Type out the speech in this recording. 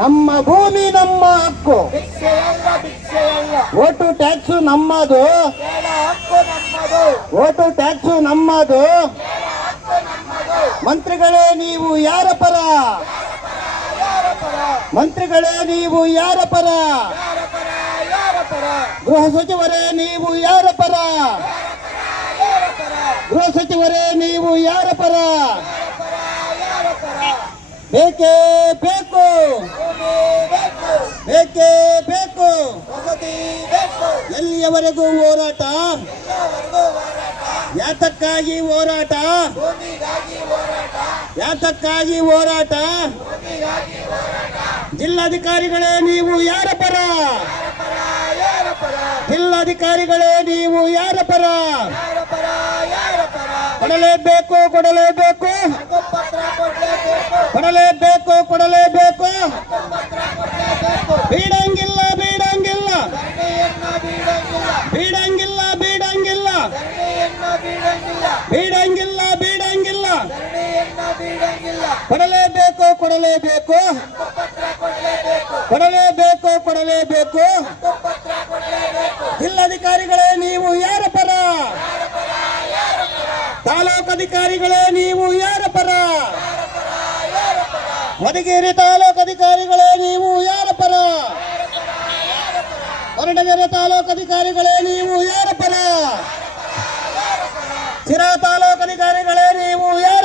ನಮ್ಮ ಭೂಮಿ ನಮ್ಮ ಹಕ್ಕು, ಓಟು ಟ್ಯಾಕ್ಸು ನಮ್ಮದು, ಓಟು ಟ್ಯಾಕ್ಸು ನಮ್ಮದು. ಮಂತ್ರಿಗಳೇ ನೀವು ಯಾರ ಪರ? ಮಂತ್ರಿಗಳೇ ನೀವು ಯಾರ ಪರ? ಗೃಹ ಸಚಿವರೇ ನೀವು ಯಾರ ಪರ? ಗೃಹ ಸಚಿವರೇ ನೀವು ಯಾರ ಪರ? ಬೇಕೇ ಬೇಕು, ಬೇಕೇ ಬೇಕು. ಎಲ್ಲಿಯವರೆಗೂ ಹೋರಾಟ? ಯಾತಕ್ಕಾಗಿ ಹೋರಾಟ? ಯಾತಕ್ಕಾಗಿ ಹೋರಾಟ? ಜಿಲ್ಲಾಧಿಕಾರಿಗಳೇ ನೀವು ಯಾರ ಪರ? ಜಿಲ್ಲಾಧಿಕಾರಿಗಳೇ ನೀವು ಯಾರ ಪರ? ಕೊಡಲೇಬೇಕು, ಕೊಡಲೇಬೇಕು, ಕೊಡಲೇಬೇಕು, ಕೊಡಲೇಬೇಕು. ಬೀಡಂಗಿಲ್ಲ, ಬೀಡಂಗಿಲ್ಲ, ಬೀಡಂಗಿಲ್ಲ, ಬೀಡಂಗಿಲ್ಲ, ಬೀಡಂಗಿಲ್ಲ, ಬೀಡಂಗಿಲ್ಲ. ಕೊಡಲೇಬೇಕು, ಕೊಡಲೇಬೇಕು, ಕೊಡಲೇಬೇಕು, ಕೊಡಲೇಬೇಕು. ಜಿಲ್ಲಾಧಿಕಾರಿಗಳೇ ನೀವು ಯಾರ ಪರ? ತಾಲೂಕು ಅಧಿಕಾರಿಗಳೇ ನೀವು ಯಾರ ಪರ? ಮಧುಗಿರಿ ತಾಲೂಕು ಅಧಿಕಾರಿಗಳೇ ನೀವು ಯಾರ ಪರ? ಕೊರಟಗೆರೆ ತಾಲೂಕು ಅಧಿಕಾರಿಗಳೇ ನೀವು ಯಾರ ಪರ? ಸಿರಾ ತಾಲೂಕು ಅಧಿಕಾರಿಗಳೇ ನೀವು ಯಾರ